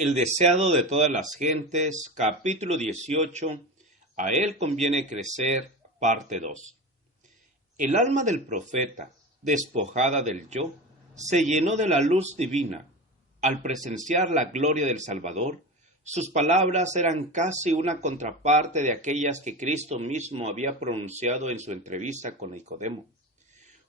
El deseado de todas las gentes, capítulo 18, a él conviene crecer, parte 2. El alma del profeta, despojada del yo, se llenó de la luz divina. Al presenciar la gloria del Salvador, sus palabras eran casi una contraparte de aquellas que Cristo mismo había pronunciado en su entrevista con Nicodemo.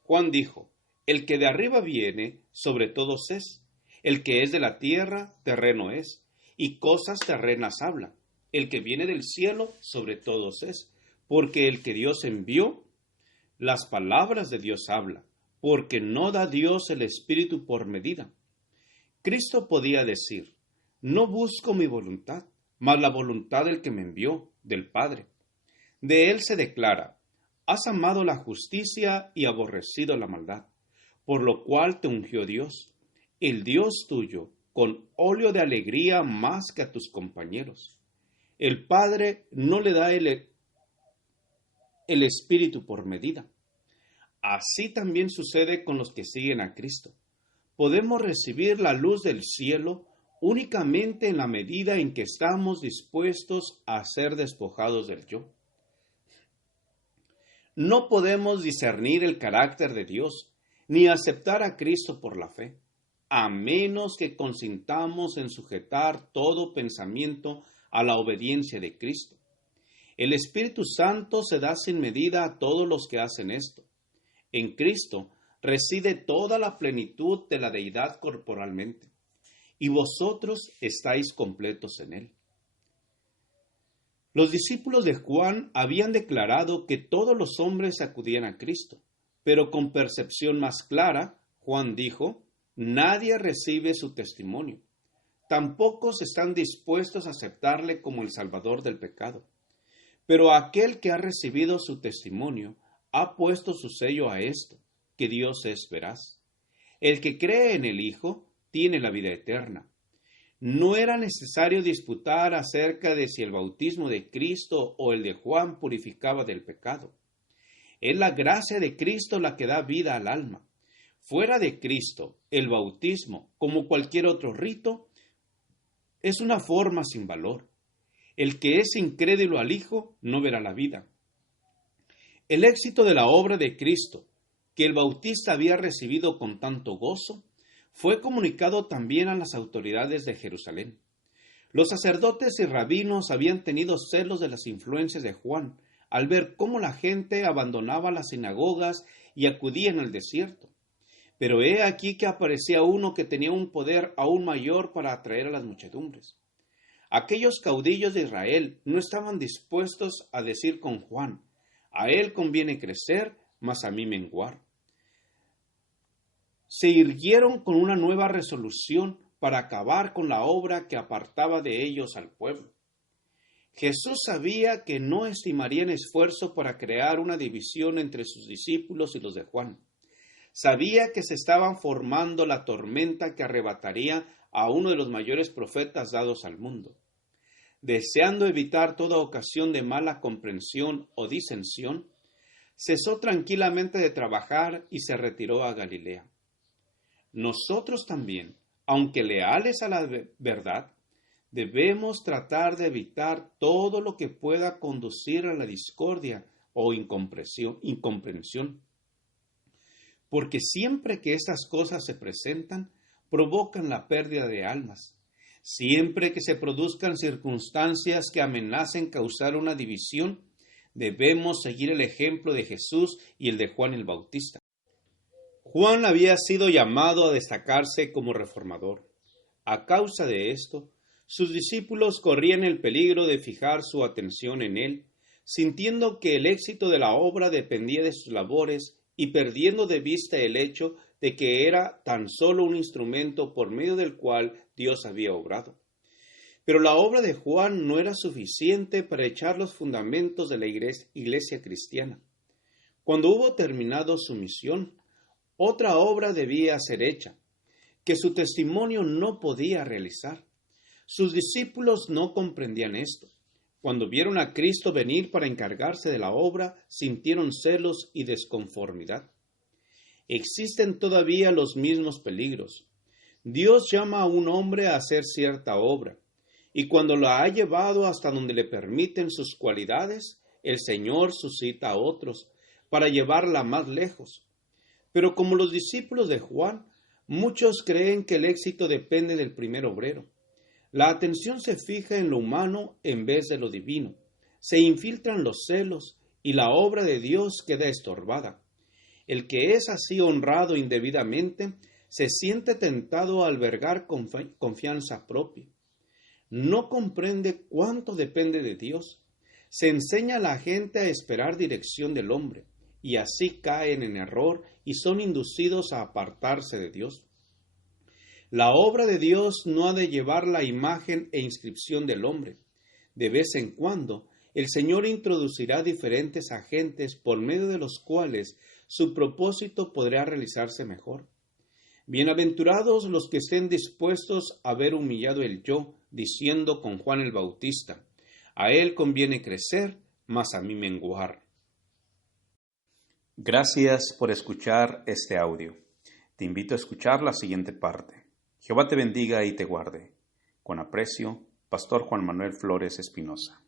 Juan dijo: el que de arriba viene, sobre todos es. El que es de la tierra, terreno es, y cosas terrenas habla. El que viene del cielo, sobre todos es, porque el que Dios envió, las palabras de Dios habla, porque no da Dios el Espíritu por medida. Cristo podía decir: no busco mi voluntad, mas la voluntad del que me envió, del Padre. De él se declara: has amado la justicia y aborrecido la maldad, por lo cual te ungió Dios, el Dios tuyo, con óleo de alegría más que a tus compañeros. El Padre no le da el Espíritu por medida. Así también sucede con los que siguen a Cristo. Podemos recibir la luz del cielo únicamente en la medida en que estamos dispuestos a ser despojados del yo. No podemos discernir el carácter de Dios, ni aceptar a Cristo por la fe, a menos que consintamos en sujetar todo pensamiento a la obediencia de Cristo. El Espíritu Santo se da sin medida a todos los que hacen esto. En Cristo reside toda la plenitud de la deidad corporalmente, y vosotros estáis completos en él. Los discípulos de Juan habían declarado que todos los hombres acudían a Cristo, pero con percepción más clara, Juan dijo: nadie recibe su testimonio. Tampoco están dispuestos a aceptarle como el Salvador del pecado. Pero aquel que ha recibido su testimonio ha puesto su sello a esto, que Dios es veraz. El que cree en el Hijo tiene la vida eterna. No era necesario disputar acerca de si el bautismo de Cristo o el de Juan purificaba del pecado. Es la gracia de Cristo la que da vida al alma. Fuera de Cristo, el bautismo, como cualquier otro rito, es una forma sin valor. El que es incrédulo al Hijo no verá la vida. El éxito de la obra de Cristo, que el bautista había recibido con tanto gozo, fue comunicado también a las autoridades de Jerusalén. Los sacerdotes y rabinos habían tenido celos de las influencias de Juan, al ver cómo la gente abandonaba las sinagogas y acudía al desierto. Pero he aquí que aparecía uno que tenía un poder aún mayor para atraer a las muchedumbres. Aquellos caudillos de Israel no estaban dispuestos a decir con Juan: a él conviene crecer, mas a mí menguar. Se irguieron con una nueva resolución para acabar con la obra que apartaba de ellos al pueblo. Jesús sabía que no estimarían esfuerzo para crear una división entre sus discípulos y los de Juan. Sabía que se estaban formando la tormenta que arrebataría a uno de los mayores profetas dados al mundo. Deseando evitar toda ocasión de mala comprensión o disensión, cesó tranquilamente de trabajar y se retiró a Galilea. Nosotros también, aunque leales a la verdad, debemos tratar de evitar todo lo que pueda conducir a la discordia o incomprensión. Porque siempre que estas cosas se presentan, provocan la pérdida de almas. Siempre que se produzcan circunstancias que amenacen causar una división, debemos seguir el ejemplo de Jesús y el de Juan el Bautista. Juan había sido llamado a destacarse como reformador. A causa de esto, sus discípulos corrían el peligro de fijar su atención en él, sintiendo que el éxito de la obra dependía de sus labores y perdiendo de vista el hecho de que era tan solo un instrumento por medio del cual Dios había obrado. Pero la obra de Juan no era suficiente para echar los fundamentos de la iglesia cristiana. Cuando hubo terminado su misión, otra obra debía ser hecha, que su testimonio no podía realizar. Sus discípulos no comprendían esto. Cuando vieron a Cristo venir para encargarse de la obra, sintieron celos y desconformidad. Existen todavía los mismos peligros. Dios llama a un hombre a hacer cierta obra, y cuando la ha llevado hasta donde le permiten sus cualidades, el Señor suscita a otros para llevarla más lejos. Pero como los discípulos de Juan, muchos creen que el éxito depende del primer obrero. La atención se fija en lo humano en vez de lo divino. Se infiltran los celos y la obra de Dios queda estorbada. El que es así honrado indebidamente se siente tentado a albergar confianza propia. No comprende cuánto depende de Dios. Se enseña a la gente a esperar dirección del hombre, y así caen en error y son inducidos a apartarse de Dios. La obra de Dios no ha de llevar la imagen e inscripción del hombre. De vez en cuando, el Señor introducirá diferentes agentes por medio de los cuales su propósito podrá realizarse mejor. Bienaventurados los que estén dispuestos a ver humillado el yo, diciendo con Juan el Bautista: a él conviene crecer, mas a mí menguar. Gracias por escuchar este audio. Te invito a escuchar la siguiente parte. Jehová te bendiga y te guarde. Con aprecio, Pastor Juan Manuel Flores Espinosa.